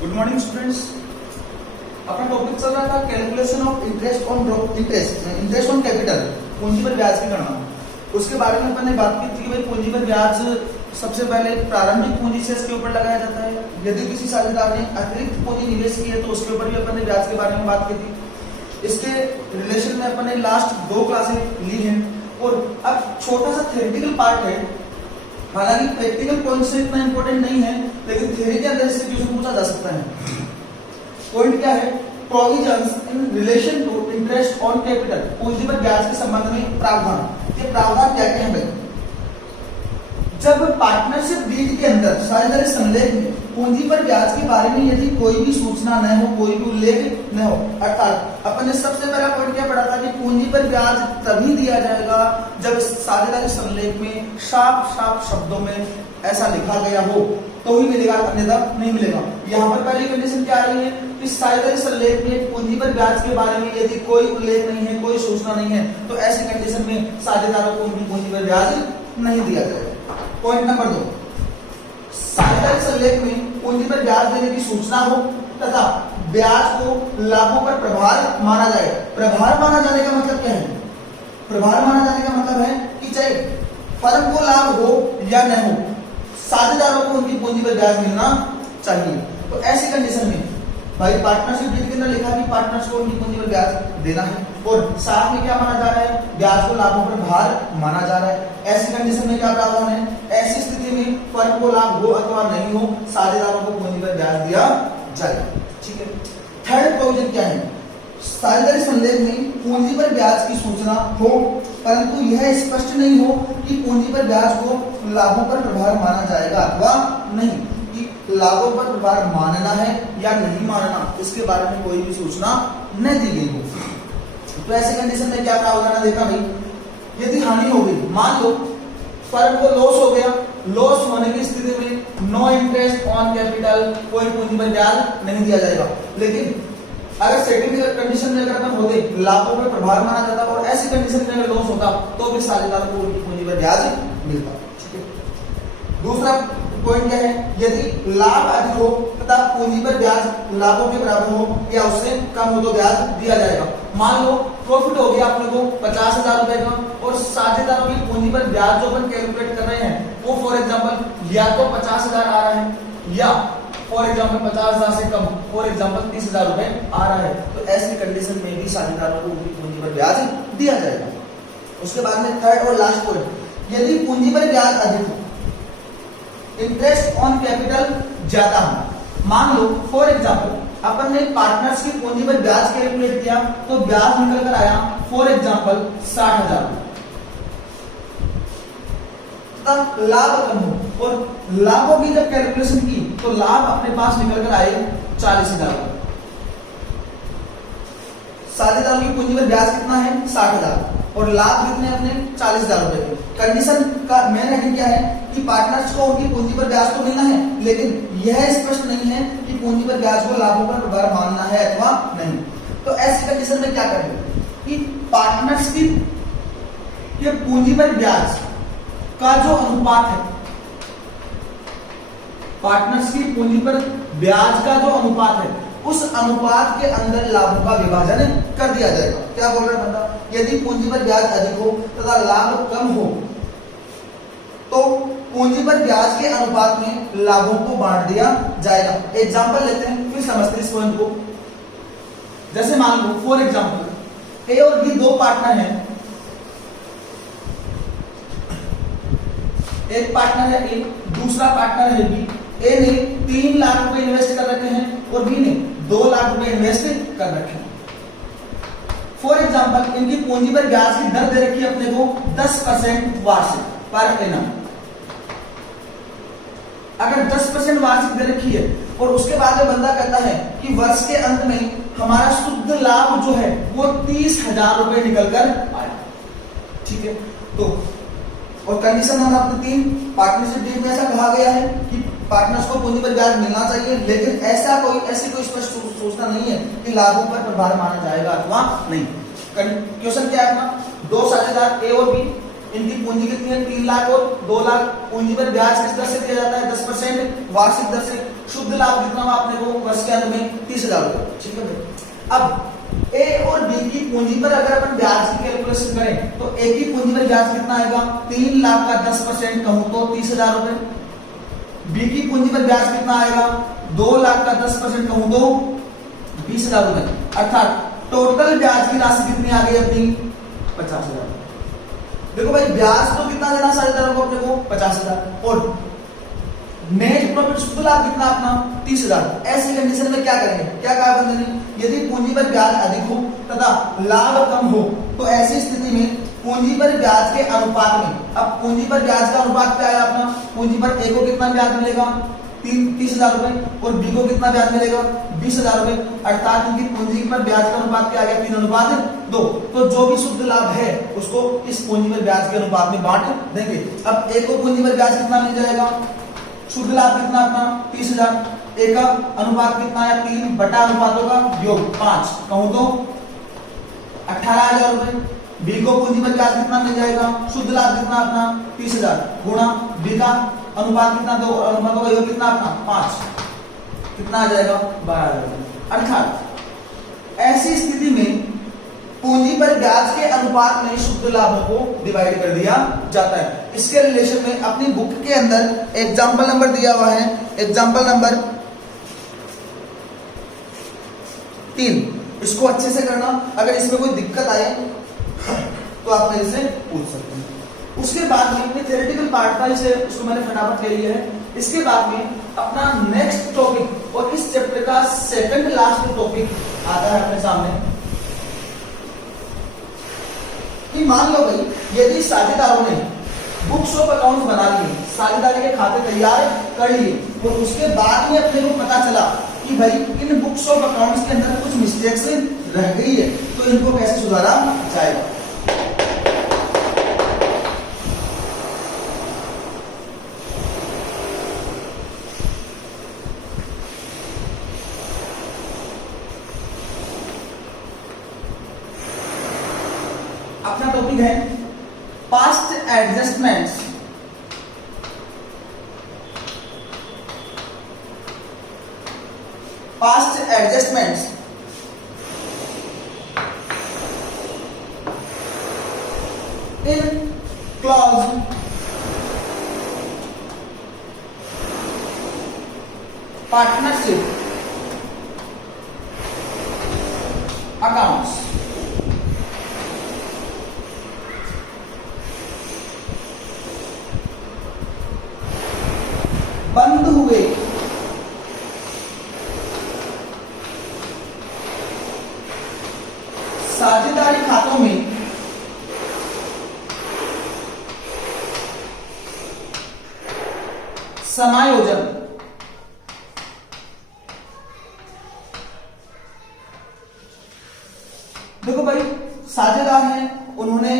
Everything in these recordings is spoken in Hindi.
Good morning students. अपना टॉपिक चल रहा था calculation of interest on capital, पूंजी पर ब्याज की गणना। उसके बारे में अपन ने बात की थी कि भाई पूंजी पर ब्याज सबसे पहले प्रारंभिक पूंजी से इसके ऊपर लगाया जाता है। यदि किसी साझेदार ने अतिरिक्त पूंजी निवेश की है तो उसके ऊपर भी अपन ने ब्याज के बारे में बात की थी। इसके रिलेशन में अपन ने लास्ट 2 क्लासें ली हैं और अब छोटा सा थ्योरेटिकल पार्ट है। हालांकि प्रैक्टिकल पॉइंट से इतना इंपॉर्टेंट नहीं है, लेकिन थ्योरी के अंदर से क्वेश्चन पूछा जा सकता है। पॉइंट क्या है? Provisions in relation to interest on capital, पूंजी पर ब्याज के संबंध में प्रावधान। ये प्रावधान क्या क्या है भाई? जब पार्टनरशिप डीड के अंदर साझेदारी संलेख में पूंजी पर ब्याज के बारे में यदि कोई भी सूचना न हो, कोई भी उल्लेख न हो, अर्थात अपन ने सबसे पहला पॉइंट क्या पढ़ा था कि पूंजी पर ब्याज तभी दिया जाएगा जब साझेदारी संलेख में साफ शब्दों में ऐसा लिखा गया हो तो ही मिलेगा, अन्यथा नहीं मिलेगा। यहाँ पर पहली कंडीशन क्या आ रही है कि साझेदारी संलेख में पूंजी पर ब्याज के बारे में यदि कोई उल्लेख नहीं है, कोई सूचना नहीं है, तो ऐसी कंडीशन में साझेदारों को उनकी पूंजी पर ब्याज नहीं दिया जाएगा। पॉइंट नंबर 2, साझेदारी संलेख में पूंजी पर ब्याज देने की सूचना हो तथा ब्याज को लाभों पर प्रभार माना जाए। प्रभार माना जाने का मतलब क्या है? प्रभार माना जाने का मतलब है कि चाहे फर्म को लाभ हो या न हो, साझेदारों को उनकी पूंजी पर ब्याज मिलना चाहिए। तो ऐसी कंडीशन में भाई पार्टनरशिप डीड के अंदर लिखा कि पार्टनर्स को उनकी पूंजी पर ब्याज देना है और साथ में क्या माना जा रहा है? ब्याज को लाभों पर भार माना जा रहा है। ऐसी कंडीशन में क्या प्रावधान है? ऐसी स्थिति में फर्म को लाभ हो अथवा नहीं हो, साझेदारों को पूंजी पर ब्याज दिया जाएगा। ठीक है। थर्ड प्रोविजन क्या है? साझेदारी संलेख में पूंजी पर ब्याज की सूचना हो परंतु यह स्पष्ट नहीं हो कि पूंजी पर ब्याज को लाभों पर प्रभार माना जाएगा अथवा नहीं, कि लाभों पर प्रभार मानना है या नहीं मानना, इसके बारे में कोई भी सूचना न दी गई हो। तो ऐसी कंडीशन में क्या प्रावधान देखा भाई? यदि हानि हो गई, मान लो फर्म को लॉस हो गया, लॉस होने की स्थिति में नो इंटरेस्ट ऑन कैपिटल, कोई पूंजी पर ब्याज नहीं दिया जाएगा। लेकिन अगर सेकंड कंडीशन में अगर अपन होते लाभों पर प्रभार माना जाता और ऐसी कंडीशन में अगर लॉस होता तो भी साझेदार को उनकी पूंजी पर ब्याज मिलता। ठीक है। दूसरा पॉइंट क्या है? यदि लाभ अधिक हो तथा पूंजी पर ब्याज लाभों के बराबर हो या उससे कम हो तो ब्याज दिया जाएगा। मान लो प्रॉफिट हो गया अपने को 50,000 रुपए का और साझेदारों की पूंजी पर ब्याज जो अपन कैलकुलेट कर रहे हैं वो फॉर एग्जांपल या तो 50,000 आ रहा है या फॉर एग्जांपल 50,000 से कम, फॉर एग्जांपल 30,000 रुपए आ रहा है, तो ऐसी कंडीशन में भी साझेदारों को उनकी पूंजी पर ब्याज दिया जाएगा। उसके बाद में थर्ड और लास्ट पॉइंट, यदि पूंजी पर ब्याज अधिक हो, इंटरेस्ट ऑन कैपिटल ज्यादा हो, मान लो फॉर एग्जांपल अपन ने पार्टनर्स की पूंजी पर ब्याज कैलकुलेट किया तो ब्याज निकल कर आया फॉर एग्जांपल 60,000, लाभ कम हो और लाभों की जब कैलकुलेशन की तो लाभ अपने पास निकल कर आए 40,000। साझेदारों की पूंजी पर ब्याज कितना है? 60,000 और लाभ कितने अपने 40,000 रुपए के। कंडीशन का मेन है क्या है कि पार्टनर्स को उनकी पूंजी पर ब्याज तो मिलना है, लेकिन यह स्पष्ट नहीं है कि पूंजी पर ब्याज को लाभों पर प्रभार मानना है अथवा नहीं। तो ऐसी कंडीशन में क्या करेंगे कि पार्टनर्स की ये पूंजी पर ब्याज का जो अनुपात है, पार्टनर्स की पूंजी पर ब्याज का जो अनुपात है उस अनुपात के अंदर लाभों का विभाजन कर दिया जाएगा। क्या बोल रहा है बंदा? यदि पूंजी पर ब्याज अधिक हो तथा लाभ कम हो तो पूंजी पर ब्याज के अनुपात में लाभों को बांट दिया जाएगा। एग्जांपल लेते हैं फिर समझते हैं इस पॉइंट को। जैसे मान लो फॉर एग्जांपल ए और बी 2 पार्टनर हैं, एक पार्टनर है ए, दूसरा पार्टनर है बी। ए ने 3 लाख रुपए इन्वेस्ट कर रखे हैं और बी ने 2 लाख रुपए इन्वेस्ट कर रखे हैं। फॉर एग्जांपल इनकी पूंजी पर ब्याज की दर दे रखी है अपने को 10% वार्षिक पर एनम। अगर 10% वार्षिक दे रखी है और उसके बाद में बंदा कहता है कि वर्ष के अंत में हमारा शुद्ध लाभ जो है वो 30,000 रुपए निकल कर आया। ठीक है। तो और कंडीशन नंबर 3, पार्टनरशिप डीड में ऐसा कहा गया है कि पार्टनर्स को पूंजी पर ब्याज मिलना चाहिए, लेकिन ऐसी कोई स्पष्ट सूचना नहीं है कि लाभों पर प्रभार माना जाएगा अथवा नहीं। क्वेश्चन क्या है अपना? 2 साझेदार ए और बी, इनकी पूंजी कितनी है? 3 लाख और 2 लाख। पूंजी पर ब्याज किस दर से दिया जाता है? 10% वार्षिक दर से। शुद्ध लाभ कितना हुआ अपने को वर्ष के अंत में 30,000 रुपए, ठीक है भाई। अब ए और बी की पूंजी पर अगर अपन ब्याज की कैलकुलेशन करें तो ए की पूंजी पर ब्याज कितना आएगा, 3 लाख का 10% कहूं तो 30,000 रुपए। बी की पूंजी पर ब्याज कितना आएगा, 2 लाख का 10% कहूं तो 20,000 रुपए, अर्थात टोटल ब्याज की राशि कितनी आ गई अपनी 50,000। देखो भाई ब्याज तो कितना देना साझेदारों को अपने को 50,000 और नेट प्रॉफिट शुद्ध लाभ कितना अपना 30,000। ऐसी कंडीशन में क्या करेंगे, क्या कहा बंदे ने, यदि पूंजी पर ब्याज अधिक हो तथा लाभ कम हो तो ऐसी स्थिति में पूंजी पर ब्याज के अनुपात में, अब पूंजी पर ब्याज का अनुपात क्या है अपना, पूंजी पर ए को कितना ब्याज मिलेगा 30,000 रुपए और बी को कितना ब्याज मिलेगा 20,000 रुपए, अर्थात इनकी पूंजी पर ब्याज का अनुपात क्या आ गया 3:2। तो जो भी शुद्ध लाभ है उसको इस पूंजी पर ब्याज के अनुपात में बांट देंगे। अब ए को पूंजी पर ब्याज कितना मिल जाएगा, शुद्ध लाभ कितना अपना 30,000, ए का अनुपात कितना है 3 बटा अनुपातों का योग 5 कहूं तो 18,000 रुपए। बी को पूंजी पर ब्याज कितना मिल जाएगा, शुद्ध लाभ कितना अपना 30,000 गुणा बी का अनुपात कितना, 2 अनुपातों का योग कितना अपना 5, कितना आ जाएगा 12,000। अर्थात ऐसी स्थिति में पूंजी पर ब्याज के अनुपात में शुद्ध लाभों को डिवाइड कर दिया जाता है। इसके रिलेशन में अपनी बुक के अंदर एग्जांपल नंबर दिया हुआ है, एग्जांपल नंबर 3, इसको अच्छे से करना। अगर इसमें कोई दिक्कत आए तो आप मेरे से पूछ सकते हैं। उसके बाद में अपने थ्योरेटिकल पार्ट था इसे उसको मैंने फटाफट ले लिया है। इसके बाद में अपना नेक्स्ट टॉपिक और इस चैप्टर का सेकंड लास्ट टॉपिक आता है अपने सामने कि मान लो भाई यदि साझेदारों ने बुक्स ऑफ अकाउंट बना लिए, साझेदारी के खाते तैयार कर लिए और उसके बाद में अपने को पता चला कि भाई इन बुक्स ऑफ अकाउंट्स के अंदर कुछ मिस्टेक्स रह गई है, तो इनको कैसे सुधारा जाएगा। अपना टॉपिक है past adjustments. Past adjustments in clause partnership accounts. बंद हुए साझेदारी खातों में समायोजन। देखो भाई साझेदार हैं, उन्होंने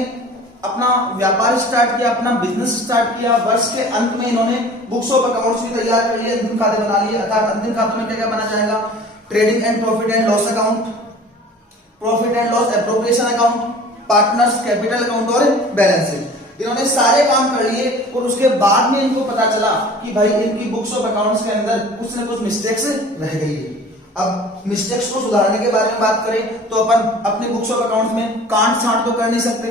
अपना व्यापार स्टार्ट किया, अपना बिजनेस स्टार्ट किया, वर्ष के अंत में इन्होंने बुक्स ऑफ अकाउंट्स भी तैयार कर लिए, अंतिम खाते बना लिए। अर्थात अंतिम खाते में क्या क्या बना जाएगा, trading and profit and loss account, profit and loss appropriation account, partners capital account और बैलेंस शीट। इन्होंने सारे काम कर लिए और उसके बाद में इनको पता चला कि भाई इनकी बुक्स ऑफ अकाउंट्स के अंदर कुछ न कुछ मिस्टेक्स रह गई है। अब मिस्टेक्स को सुधारने के बारे में बात करें तो अपन अपने बुक्स ऑफ अकाउंट्स में कांट छांट तो कर नहीं सकते,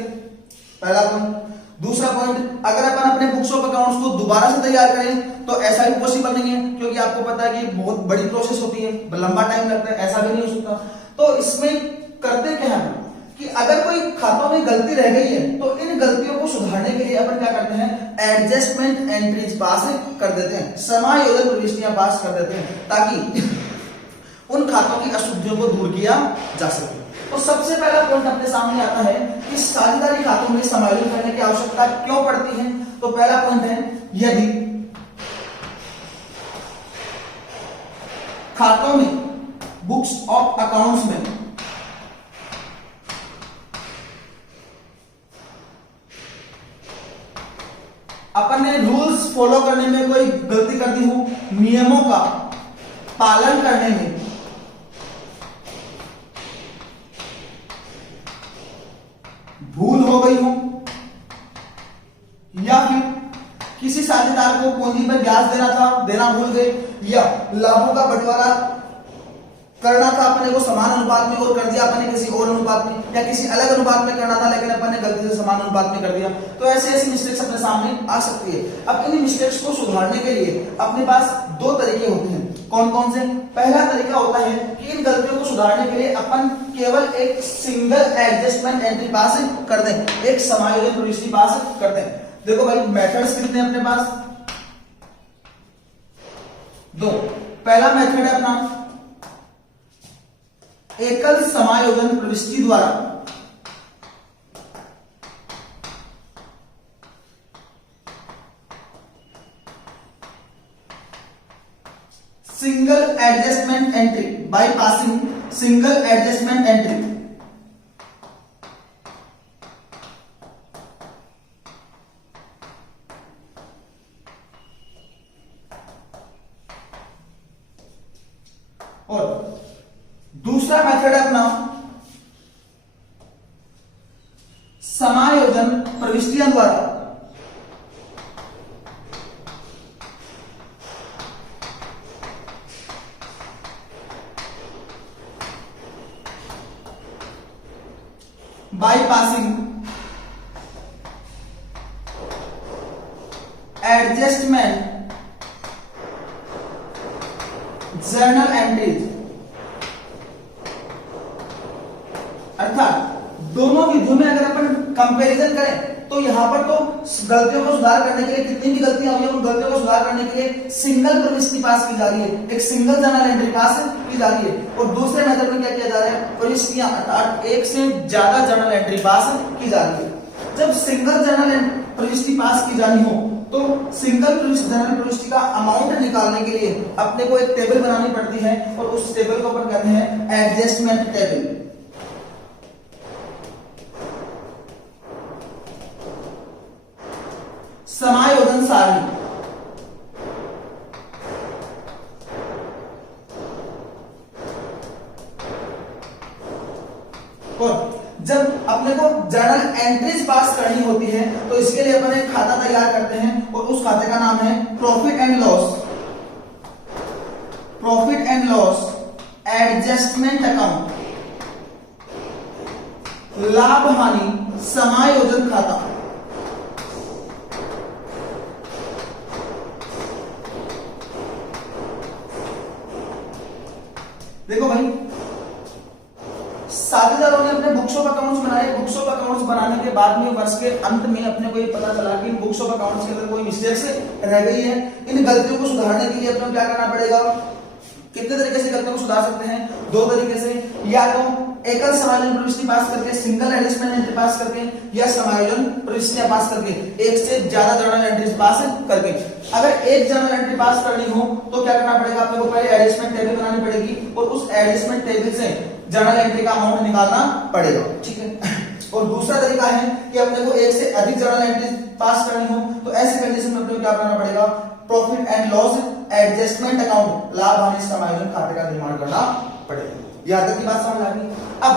पहला पॉइंट। दूसरा पॉइंट, अगर अपन अपने बुक्स ऑफ अकाउंट्स को दोबारा से तैयार करें तो ऐसा भी पॉसिबल नहीं है, क्योंकि आपको पता है कि बहुत बड़ी प्रोसेस होती है, लंबा टाइम लगता है, ऐसा भी नहीं हो सकता। तो इसमें करते क्या है कि अगर कोई खातों में गलती रह गई है तो इन गलतियों को सुधारने के लिए अपन क्या करते हैं, एडजस्टमेंट एंट्रीज पास कर देते हैं, समायोजन प्रविष्टियां पास कर देते हैं, ताकि उन खातों की अशुद्धियों को दूर किया जा सके। तो सबसे पहला पॉइंट अपने सामने आता है कि साझेदारी खातों में समायोजन करने की आवश्यकता क्यों पड़ती है। तो पहला पॉइंट है, यदि खातों में बुक्स ऑफ अकाउंट्स में अपन ने रूल्स फॉलो करने में कोई गलती कर दी हो, नियमों का पालन करने में भूल हो गई हो, या फिर किसी साझेदार को पूंजी पर ब्याज ब्याज देना था, देना भूल गए, या लाभों का बंटवारा करना था अपने को समान अनुपात में और कर दिया अपने किसी और अनुपात में, या किसी अलग अनुपात में करना था लेकिन अपन ने गलती से समान अनुपात में कर दिया। तो ऐसी ऐसी मिस्टेक्स अपने सामने आ सकती है। अब इन मिस्टेक्स को सुधारने के लिए अपने पास दो तरीके होते हैं। कौन कौन से? पहला तरीका होता है कि इन गलतियों को सुधारने के लिए अपन केवल एक सिंगल एडजस्टमेंट एंट्री पास कर दें, एक समायोजन प्रविष्टि पास कर दें। देखो भाई मेथड्स कितने अपने पास? दो। पहला मेथड है अपना एकल समायोजन प्रविष्टि द्वारा single adjustment entry, by passing single adjustment entry. और दूसरा मेथड है अपना समायोजन प्रविष्टियों द्वारा by passing adjustment journal entries. अर्थात दोनों विधियों में अगर अपन कंपैरिजन करें तो यहां पर तो गलतियों को सुधार करने के लिए कितनी भी गलतियां हुई है उन गलतियों को सुधार करने के लिए सिंगल प्रविष्टि पास की जा रही है, एक सिंगल जर्नल एंट्री पास की जा रही है। और दूसरे मेथड में क्या किया जा रहा है? प्रविष्टियां अर्थात एक से ज्यादा जर्नल एंट्री पास की जा रही है। जब सिंगल जर्नल प्रविष्टि पास की जानी हो तो सिंगल जर्नल प्रविष्टि का अमाउंट निकालने के लिए अपने को एक टेबल बनानी पड़ती है और उस टेबल को अपन कहते हैं एडजस्टमेंट टेबल। समायोजन सारणी। और जब अपने को जर्नल एंट्रीज पास करनी होती है तो इसके लिए अपन एक खाता तैयार करते हैं और उस खाते का नाम है profit and loss, profit and loss adjustment account, लाभ हानि समायोजन खाता। देखो भाई साझेदारों ने अपने बुक्स ऑफ अकाउंट्स बनाए। बुक्स ऑफ अकाउंट्स बनाने के बाद में वर्ष के अंत में अपने को ये पता चला कि इन बुक्स ऑफ अकाउंट्स के अंदर कोई मिस्टेक्स रह गई है। इन गलतियों को सुधारने के लिए अपने को क्या करना पड़ेगा? कितने तरीके से गलतियों को सुधार सकते हैं? दो तरीके से, या तो एकल समायोजन प्रविष्टि पास करके, सिंगल एडजस्टमेंट एंट्री पास करके, या समायोजन प्रविष्टियां पास करके, एक से ज्यादा जर्नल एंट्रीज पास करके। अगर एक जर्नल एंट्री पास करनी हो तो क्या करना पड़ेगा? अपने को पहले एडजस्टमेंट टेबल बनानी पड़ेगी और उस एडजस्टमेंट टेबल से जर्नल एंट्री का अमाउंट निकालना पड़ेगा। ठीक है। और दूसरा तरीका है कि अपने को एक से अधिक जर्नल एंट्री पास करनी हो तो ऐसी कंडीशन में अपने को क्या करना पड़ेगा? Profit and loss adjustment account, लाभ हानि समायोजन खाते का निर्माण करना पड़ेगा। यहां तक की बात समझ आ गई? अब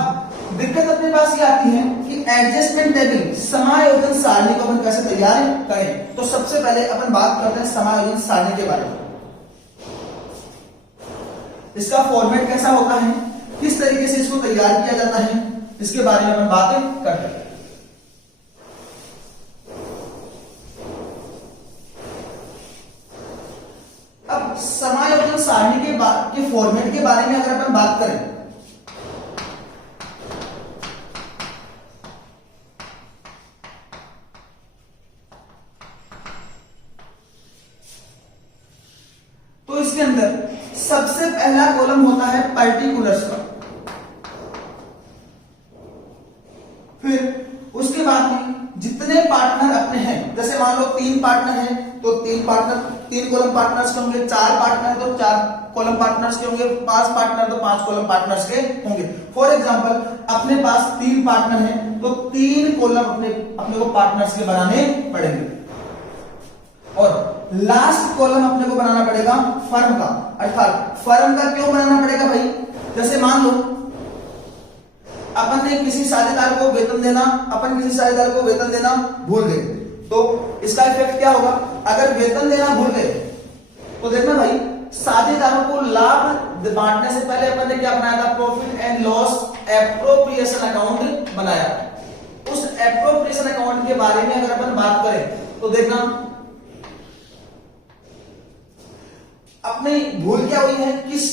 दिक्कत अपने पास ये आती है कि एडजस्टमेंट टेबल समायोजन सारणी को अपन कैसे तैयार करें। तो सबसे पहले अपन बात करते हैं समायोजन सारणी के बारे में। इसका फॉर्मेट कैसा होता है, किस तरीके से इसको तैयार किया जाता है, इसके बारे में अपन बातें करते हैं। अब समायोजन सारणी के फॉर्मेट के बारे में अगर अपन बात करें तो इसके अंदर सबसे पहला कॉलम होता है पर्टिकुलर्स का। फिर उसके बाद में जितने पार्टनर अपने हैं, जैसे मान लो 3 पार्टनर हैं तो 3 कॉलम पार्टनर्स के होंगे, 4 पार्टनर तो 4 कॉलम पार्टनर्स के होंगे, 5 पार्टनर तो 5 कॉलम पार्टनर्स के होंगे। फॉर एग्जांपल अपने पास 3 पार्टनर हैं तो 3 कॉलम अपने को पार्टनर्स के बनाने पड़ेंगे और लास्ट कॉलम अपने को बनाना पड़ेगा फर्म का। अर्थात फर्म का क्यों बनाना पड़ेगा भाई? जैसे मान लो अपन ने किसी साझेदार को वेतन देना, अपन किसी साझेदार को वेतन देना भूल गए तो इसका इफेक्ट क्या होगा? अगर वेतन देना भूल गए तो देखना भाई, साझेदारों को लाभ बांटने से पहले अपन ने क्या बनाया था, profit and loss appropriation account बनाया। उस एप्रोप्रिएशन अकाउंट के बारे में अगर अपन बात करें तो देखना, अपनी भूल क्या हुई है, किस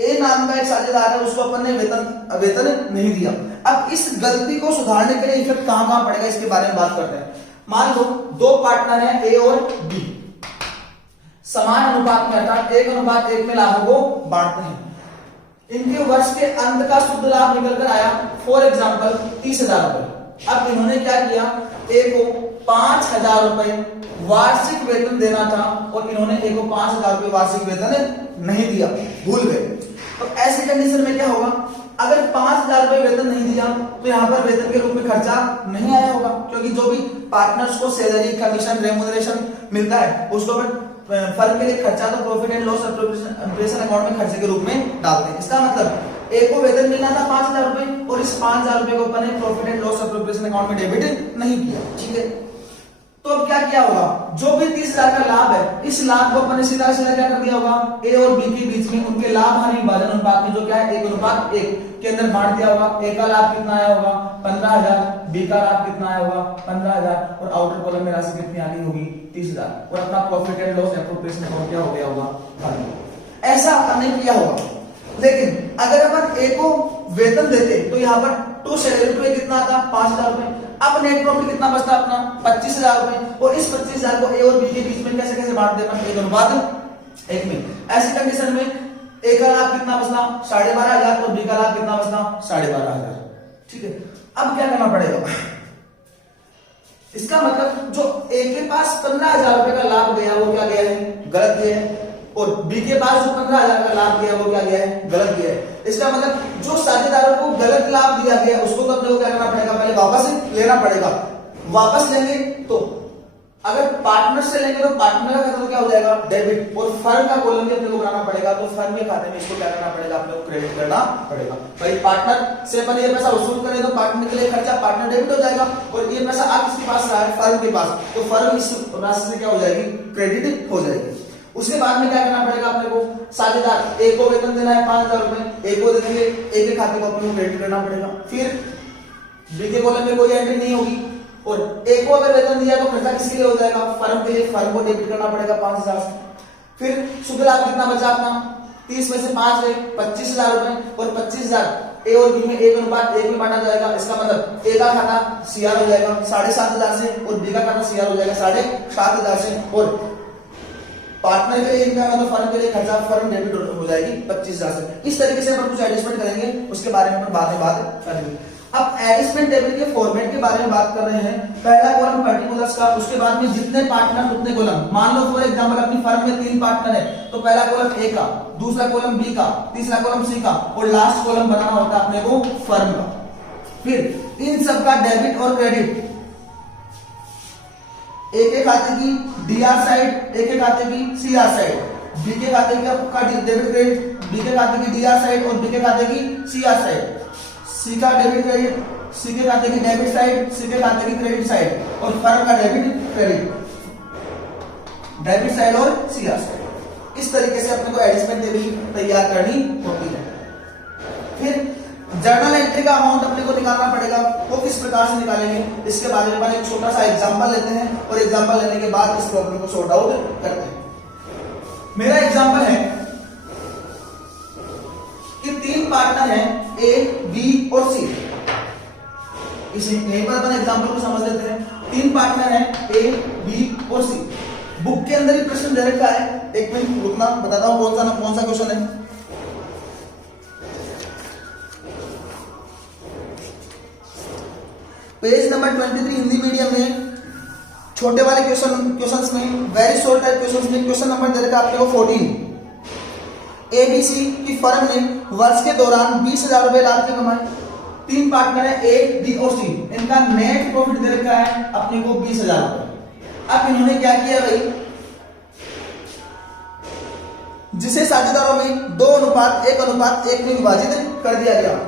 ए नाम का एक साझेदार है उसको अपन ने वेतन नहीं दिया। अब इस गलती को सुधारने के लिए इफेक्ट कहां पड़ेगा इसके बारे में बात करते हैं। मान लो दो पार्टनर हैं ए और बी, समान अनुपात में अर्थात 1:1 में लाभों को बांटते हैं। इनके वर्ष के अंत का शुद्ध लाभ निकलकर आया फॉर एग्जाम्पल 30,000 रुपए। अब इन्होंने क्या किया, ए को 5,000 रुपए वार्षिक वेतन देना था और इन्होंने ए को 5,000 रुपए वार्षिक वेतन नहीं दिया, भूल गए। तो ऐसी कंडीशन में क्या होगा, अगर 5,000 रुपए वेतन नहीं दिया तो यहां पर वेतन के रूप में खर्चा नहीं आया होगा, क्योंकि जो भी पार्टनर्स को सैलरी, कमीशन, रेम्यूनरेशन मिलता है उसको फर्म के लिए खर्चा तो profit and loss appropriation account में खर्चे के रूप में डालते हैं। इसका मतलब ए को वेतन मिलना था 5,000 रुपए और इस 5,000 रुपए को अपन ने profit and loss appropriation account में डेबिट नहीं किया, ठीक है। तो अब क्या किया होगा, जो भी 30,000 का लाभ है इस लाभ को अपन ने सीधा सीधा क्या कर दिया होगा, ए और बी के बीच में उनके लाभ हानि विभाजन अनुपात में जो क्या है 1:1 के अंदर बांट दिया होगा। ए का लाभ कितना आया होगा 15,000, बी का लाभ कितना आया होगा 15,000 और आउटर कॉलम में राशि कितनी आ गई होगी 30,000 और अपना profit and loss appropriation account क्या हो गया होगा। ऐसा अपन ने किया होगा, लेकिन अगर अपन ए को वेतन देते तो यहाँ पर टू सैलरी टू कितना आता 5,000 रुपए। अब नेट प्रॉफिट कितना बचता अपना 25,000 रुपए और इस 25,000 को ए और बी के बीच में कैसे बांट देना 1:1 में। ऐसी कंडीशन में ए का लाभ कितना बचना 12,500 और बी का लाभ कितना बचना 12,500, ठीक है। अब क्या करना पड़ेगा, इसका मतलब जो ए के पास 15,000 रुपए का लाभ गया वो क्या गया है, गलत गया है, और बी के पास जो 15,000 का लाभ गया वो क्या गया है, गलत गया है। इसका मतलब जो साझेदारों को गलत लाभ दिया गया उसको तो अपने को क्या करना पड़ेगा, पहले वापस लेना पड़ेगा। वापस लेंगे तो अगर पार्टनर से लेंगे तो पार्टनर का खाता क्या हो जाएगा डेबिट, और फर्म का कॉलम भी अपने को बनाना पड़ेगा, तो फर्म के खाते में इसको क्या करना पड़ेगा, अपने को क्रेडिट करना पड़ेगा। भाई पार्टनर से अपन ये पैसा वसूल करें तो पार्टनर के लिए खर्चा पार्टनर डेबिट हो जाएगा और ये पैसा आप किसके पास रहा है, फर्म के पास, तो फर्म इस राशि से क्या हो जाएगी, क्रेडिट हो जाएगी। उसके बाद में क्या करना पड़ेगा अपने को, साझेदार ए को वेतन देना है 5,000 रुपए, ए को देंगे, ए के खाते को अपने को क्रेडिट करना पड़ेगा। फिर बी के कॉलम में कोई एंट्री नहीं होगी और ए को अगर वेतन दिया तो खर्चा किसके लिए हो जाएगा, फर्म के लिए, फर्म को डेबिट करना पड़ेगा 5,000 से। फिर शुद्ध लाभ कितना बचा अपना 30 में से 5 गए 25,000 रुपए और 25,000 ए और बी में 1:1 में बांटा जाएगा। इसका मतलब ए का खाता सीआर हो जाएगा 7,500 से और बी का खाता सीआर हो जाएगा 7,500 से, और पार्टनर के लिए इनकम है तो फर्म के लिए खर्चा फर्म डेबिट हो जाएगी 25,000 से। इस तरीके से अपन कुछ एडजस्टमेंट करेंगे, उसके बारे में अपन बाद में बात करेंगे। अब एडजस्टमेंट टेबल के फॉर्मेट के बारे में बात कर रहे हैं। पहला कॉलम पर्टिकुलर्स का, उसके बाद में जितने पार्टनर उतने कॉलम। मान लो फॉर एग्जांपल अपनी फर्म में 3 पार्टनर है तो पहला कॉलम ए का, दूसरा कॉलम बी का, तीसरा कॉलम सी का और लास्ट कॉलम बनाना होता है अपने को फर्म का। फिर इन सब का डेबिट और क्रेडिट, ए के खाते की डीआर साइड, ए के खाते की सीआर साइड, बी के खाते का डेबिट क्रेडिट, बी के खाते की डीआर साइड और बी के खाते की सीआर साइड, सी का डेबिट क्रेडिट, सी के खाते की डेबिट साइड, सी के खाते की क्रेडिट साइड और फर्म का डेबिट क्रेडिट, डेबिट साइड और सीआर साइड। इस तरीके से अपने को एडजस्टमेंट टेबल तैयार करनी होती है। फिर जर्नल एंट्री का अमाउंट अपने को निकालना पड़ेगा, वो किस प्रकार से निकालेंगे इसके बारे में एक छोटा सा एग्जांपल लेते हैं और एग्जांपल लेने के बाद इस प्रॉब्लम को सॉर्ट आउट करते हैं। मेरा एग्जांपल है कि 3 पार्टनर हैं ए, बी और सी। इस यहीं पर अपन एग्जांपल को समझ लेते हैं। 3 पार्टनर हैं ए, बी और सी। बुक के अंदर ही प्रश्न दे रखा है, एक मिनट रुकना, बताता हूं कौन सा क्वेश्चन है। पेज नंबर 23 हिंदी मीडियम में छोटे वाले क्वेश्चंस में, वेरी शॉर्ट टाइप क्वेश्चंस में क्वेश्चन नंबर दे रखा है आपने को 14। एबीसी की फर्म ने वर्ष के दौरान 20,000 रुपए लाभ के कमाए। 3 पार्टनर है ए, बी और सी, इनका नेट प्रॉफिट दे रखा है अपने को 20,000 रुपए। अब इन्होंने क्या किया भाई, जिसे साझेदारों में 2:1:1 में विभाजित कर दिया गया।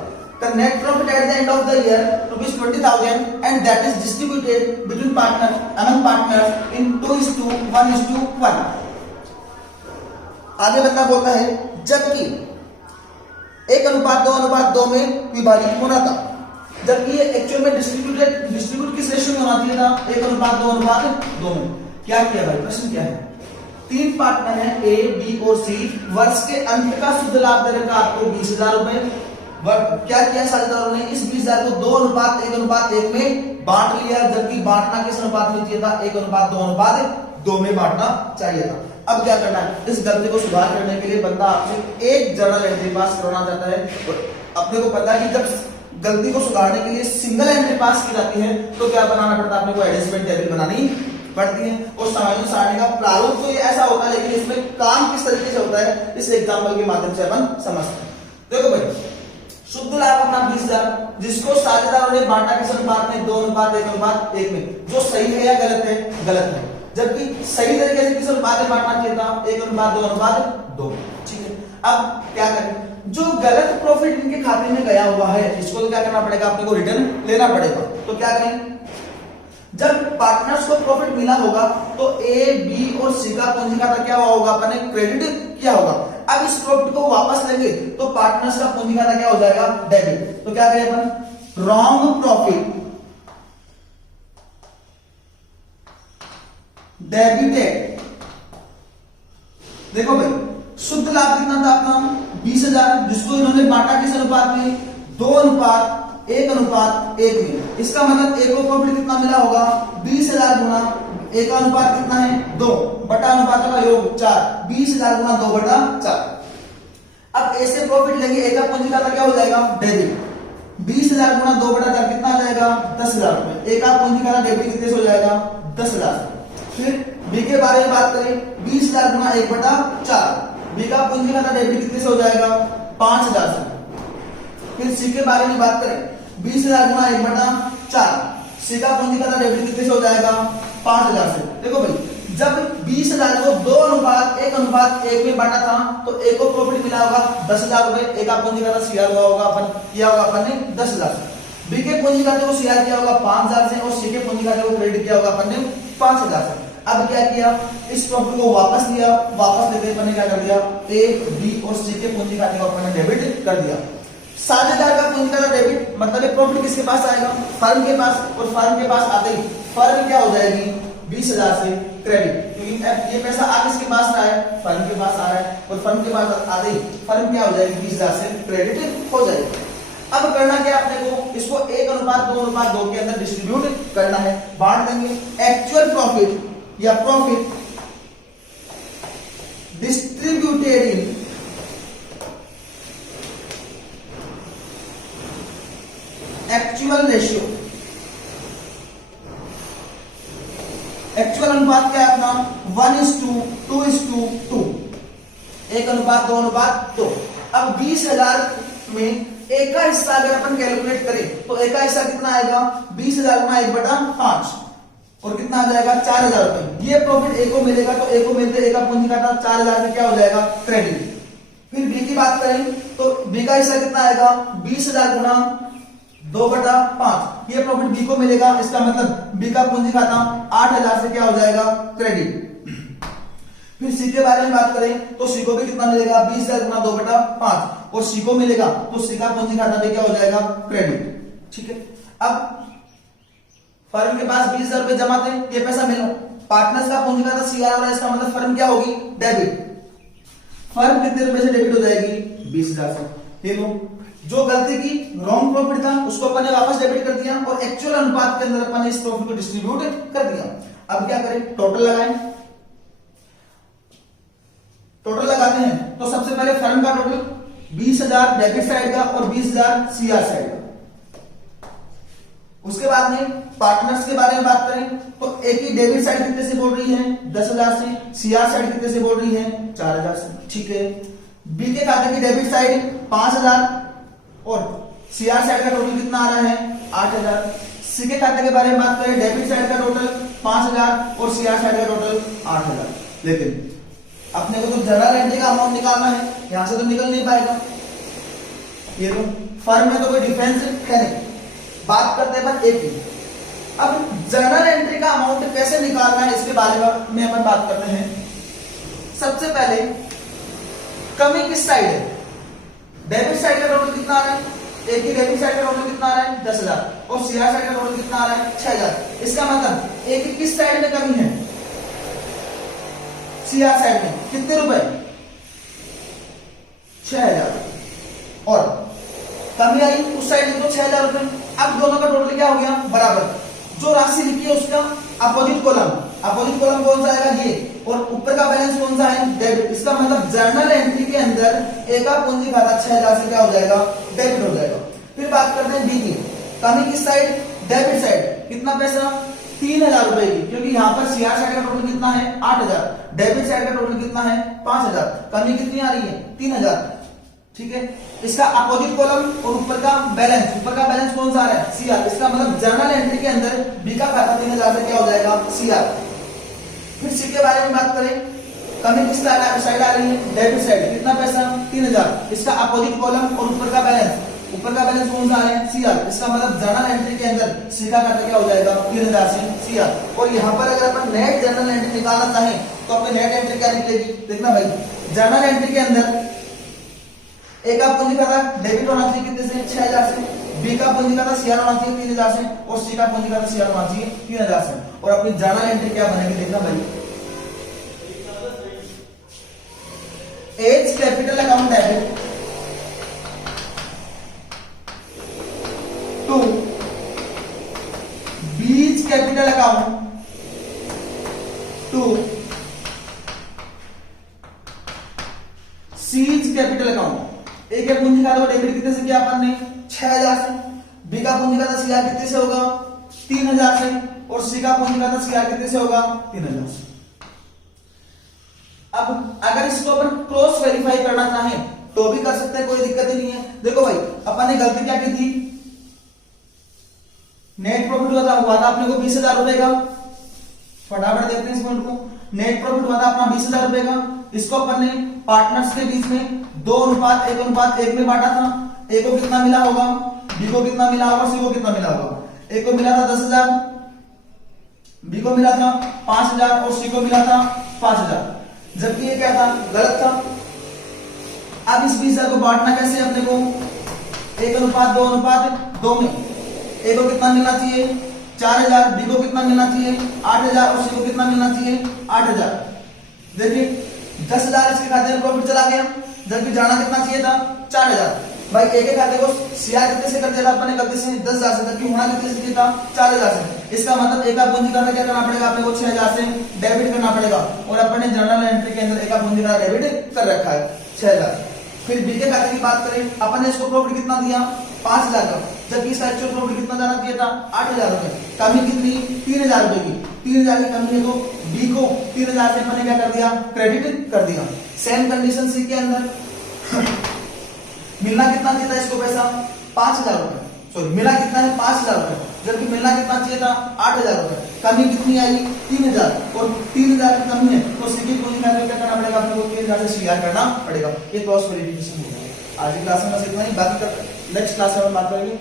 The net profit at the end of the year ₹20,000 and that is distributed among partners in 2:1:1. आगे बंदा बोलता है जबकि 1:2:2 में विभाजित होना था, जबकि ये एक्चुअल में डिस्ट्रीब्यूट किस रेशियो में होना चाहिए था? 1:2:2 में। क्या किया भाई, प्रश्न क्या है? 3 पार्टनर हैं ए, बी और सी। वर्ष के अंत का शुद्ध लाभ दे रखा आपको 20,000 रुपए। क्या किया साझेदारों ने? इस 20,000 को 2:1:1 में बांट लिया, जबकि बांटना किस अनुपात में चाहिए था? 1:2:2 में बांटना चाहिए था। अब क्या करना है? इस गलती को सुधार करने के लिए बंदा आपसे एक जर्नल एंट्री पास करवाना चाहता है। तो अपने को पता है कि जब गलती को सुधारने के लिए सिंगल एंट्री पास की जाती है तो क्या बनाना पड़ता है? अपने को एडजस्टमेंट टेबल बनानी पड़ती है। और समायोजन सारणी का प्रारूप तो ये ऐसा होता है, लेकिन इसमें काम किस तरीके से होता है इस एग्जांपल के माध्यम से अपन समझते हैं। देखो भाई, शुद्ध लाभ अपना 20,000, जिसको साझेदारों ने बांटा किस अनुपात में? 2:1:1 में। जो सही है या गलत है? गलत है। जबकि सही तरीके से किस अनुपात में बांटना चाहिए था? 1:2:2। ठीक है, अब क्या करें? जो गलत प्रॉफिट इनके खाते में गया हुआ है, इसको क्या करना पड़ेगा? अपने को रिटर्न लेना पड़ेगा। तो क्या करें? जब पार्टनर्स को प्रॉफिट मिला होगा तो ए, बी और सी का पूंजी खाता क्या होगा? अपने क्रेडिट किया होगा। अब इस प्रॉफिट को वापस लेंगे तो पार्टनर्स का पूंजी खाता क्या हो जाएगा? डेबिट। तो क्या करें अपन? Wrong profit debited. देखो भाई, शुद्ध लाभ कितना था अपना? 20,000, जिसको इन्होंने बांटा किस अनुपात में? 2:1:1 में। इसका मतलब ए को प्रॉफिट कितना मिला होगा? 20,000 गुना ए का अनुपात कितना है? 2 बटा अनुपातों का योग 4। 20,000 गुना 2/4। अब ए से प्रॉफिट लेंगे, ए का पूंजी खाता क्या हो जाएगा? डेबिट। 20,000 गुना 2/4 कितना आ जाएगा? 10,000 रुपए। ए का पूंजी खाता डेबिट कितने से हो जाएगा? 10,000। फिर बी के बारे में बात करें, 20,000 गुना 1/4। बी का पूंजी खाता डेबिट कितने से हो जाएगा? 5,000 से। फिर सी के बारे में बात करें, 20,000 गुना 1/4। सी का पूंजी खाता डेबिट कितने से हो जाएगा? 5,000 से। देखो भाई, जब 20,000 को 2:1:1 में बांटा था तो ए को प्रॉफिट मिला होगा 10,000 रुपए। ए का पूंजी खाता सीआर हुआ होगा अपन किया होगा अपन ने 10,000 से। बी के पूंजी खाते को सीआर किया होगा 5,000 से और सी के पूंजी खाते को क्रेडिट किया होगा अपन ने 5,000 से। अब क्या किया? इस प्रॉफिट को वापस लिया। वापस लेते अपन ने क्या कर दिया? ए, बी और सी के पूंजी खाते को अपन ने डेबिट कर दिया। साझेदार का पूंजी खाता डेबिट मतलब प्रॉफिट किसके पास आएगा? फर्म के पास। और फर्म के पास आते ही फर्म क्या हो जाएगी? 20,000 से क्रेडिट, क्योंकि ये पैसा आ किसके पास रहा है? फर्म के पास आ रहा है। और फर्म के पास आते ही फर्म क्या हो जाएगी? 20,000 से क्रेडिट हो जाएगी। अब करना क्या अपने को? इसको 1:2:2 के अंदर डिस्ट्रीब्यूट करना है, बांट देंगे। एक्चुअल प्रॉफिट या profit distributed in actual ratio. Actual अनुपात क्या है अपना? 1:2:2। 1:2:2। अब 20,000 में ए का हिस्सा अगर अपन कैलकुलेट करें तो ए का हिस्सा कितना आएगा? 20,000 गुना 1/5 और कितना आ जाएगा? 4,000 रुपए। ये प्रॉफिट ए को मिलेगा तो ए को मिलते ए का पूंजी खाता 4,000 से क्या हो जाएगा? क्रेडिट। फिर बी की बात करें तो बी का हिस्सा कितना आएगा? 20,000 गुना 2/5। ये प्रॉफिट बी को मिलेगा, इसका मतलब बी का पूंजी खाता 8,000 से क्या हो जाएगा? क्रेडिट। फिर सी के बारे में बात करें तो सी को भी कितना मिलेगा? 20,000 गुना 2/5 और सी को मिलेगा तो सी का पूंजी खाता भी क्या हो जाएगा? क्रेडिट। ठीक है, अब फर्म के पास 20,000 रुपए जमा थे, ये पैसा मिला। पार्टनर्स का पूंजी खाता सीआर हो रहा है, इसका मतलब फर्म क्या होगी? डेबिट। फर्म कितने रुपए से डेबिट हो जाएगी? 20,000 से। ये लो, जो गलती की रॉन्ग प्रॉफिट था उसको अपन ने वापस डेबिट कर दिया और एक्चुअल अनुपात के अंदर अपन ने इस प्रॉफिट को डिस्ट्रीब्यूट कर दिया। अब क्या करें? टोटल लगाएं। टोटल लगाते हैं तो सबसे पहले फर्म का टोटल 20,000 डेबिट साइड का और 20,000 सीआर साइड का। उसके बाद में पार्टनर्स के बारे में बात करें तो ए की डेबिट साइड कितने से बोल रही है? 10,000 से। सीआर साइड कितने से बोल रही है? 4,000 से। ठीक है, बी के खाते की डेबिट साइड 5,000 और सीआर साइड का टोटल कितना आ रहा है? 8,000। सी के खाते के बारे में बात करें, डेबिट साइड का टोटल 5,000 और सीआर साइड का टोटल 8,000। लेकिन अपने को तो जर्नल एंट्री का अमाउंट निकालना है, यहां से तो निकल नहीं पाएगा। ये तो फर्म में तो कोई डिफरेंस है नहीं, बात करते हैं पर एक ही। अब जर्नल एंट्री का अमाउंट कैसे निकालना है इसके बारे में अपन बात करते हैं। सबसे पहले कमी किस साइड है? डेबिट साइड का टोटल कितना आ रहा है? ए की डेबिट साइड का टोटल कितना आ रहा है? 10,000 और सीआर साइड का टोटल कितना आ रहा है? 6,000। इसका मतलब ए की किस साइड में कमी है? सीआर साइड में कितने रुपए? 6,000 और कमी आई उस साइड में तो 6,000 रुपए। अब दोनों का टोटल क्या हो गया? बराबर। जो राशि लिखी है उसका अपोजिट कॉलम कौन सा आएगा? ये। और ऊपर का बैलेंस कौन सा है? डेबिट। इसका मतलब जर्नल एंट्री के अंदर ए का पूंजी खाता 6,000 से क्या हो जाएगा? डेबिट हो जाएगा। फिर बात करते हैं बी की। कमी किस साइड? Debit side. कितना पैसा? 3,000 रुपए की, क्योंकि यहाँ पर सीआर साइड का टोटल कितना है? 8,000। डेबिट साइड का टोटल कितना है? 5,000। कमी कितनी आ रही है? 3,000। ठीक है। इसका अपोजिट कॉलम और ऊपर का बैलेंस कौन सा आ रहा है? सीआर। इसका मतलब जर्नल एंट्री के अंदर बी का खाता 3,000 से क्या हो जाएगा? सीआर। फिर सी के बारे में बात करें, कमी किस साइड आ रही है? Debit side. कितना पैसा? 3,000। इसका अपोजिट कॉलम और ऊपर का बैलेंस कौन सा आ रहा है? सीआर। इसका मतलब जर्नल एंट्री के अंदर सी का खाता क्या हो जाएगा? 3,000 से सीआर। और यहाँ पर अगर अपन नेट जर्नल एंट्री निकालना चाहें तो अपनी नेट एंट्री क्या निकलेगी? देखना भाई, जर्नल एंट्री के अंदर ए का पूंजी खाता डेबिट होना चाहिए कितने से? 6,000 से। बी का पूंजी खाता सीआर होना चाहिए 3,000 से और सी का पूंजी खाता सीआर होना चाहिए 3,000 से। और अपनी जर्नल एंट्री क्या बनेगी? देखना भाई, as capital account debit to B's capital account to C's capital account. A के पूंजी खाता को डेबिट कितने से किया अपन ने? 6,000 से। बी का पूंजी खाता सीआर कितने से होगा? 3,000 से। और सी का पूंजी खाता सीआर कितने से होगा? 3,000 से। अब अगर इसको अपन क्रॉस वेरीफाई करना चाहें तो भी कर सकते हैं, कोई दिक्कत ही नहीं है। देखो भाई, अपन ने गलती क्या की थी? नेट प्रॉफिट हुआ था अपने को 20,000 रुपए का। फटाफट देखते हैं इस पॉइंट को। नेट प्रॉफिट हुआ था अपना 20,000 रुपए का। इसको अपन ने पार्टनर्स के बीच में 2:1:1 में बांटा था। ए को कितना मिला होगा? बी को कितना मिला होगा? सी को कितना मिला होगा? ए को मिला था 10,000, बी को मिला था 5,000 और सी को मिला था 5,000। जबकि ये क्या था? गलत था। अब इस 20,000 को बांटना कैसे अपने को? 1:2:2 में ए को कितना मिलना चाहिए? 4,000, बी को कितना मिलना चाहिए? 8,000 और सी को कितना मिलना चाहिए? 8,000। देखिए 10,000 इसके खाते में प्रॉफिट चला गया, जबकि जाना कितना चाहिए था? 4,000। भाई ए के खाते को सीआर कितने से कर दिया था अपने? गलती से 10,000 से, जबकि होना कितने से चाहिए था? 4,000 से। इसका मतलब ए का पूंजी खाता क्या करना पड़ेगा अपने को? 6,000 से डेबिट करना पड़ेगा। और अपने जर्नल एंट्री के अंदर ए का पूंजी खाता डेबिट कर रखा है 6,000। फिर बी के खाते की बात करें, अपन ने इसको प्रॉफिट कितना दिया? 5,000 का, जबकि इसका एक्चुअल प्रॉफिट कितना जाना चाहिए था? 8,000 रुपए। कमी कितनी? 3,000 रुपए की। 3,000 की कमी है तो बी को 3,000 से मैंने क्या कर दिया? क्रेडिट कर दिया। सेम कंडीशन सी के अंदर मिलना कितना चाहिए था इसको पैसा? 5,000 रुपए। सॉरी, मिला कितना है? 5,000 रुपए, जबकि मिलना कितना चाहिए था? 8,000 रुपए। कमी कितनी आई? 3,000। और 3,000 की कमी है तो सी की पूंजी खाता क्या करना पड़ेगा आपको? 3,000 से सीआर करना पड़ेगा। ये क्रॉस वेरिफिकेशन हो गया। आज की क्लास में बस इतना ही, बाकी नेक्स्ट क्लास में बात करेंगे।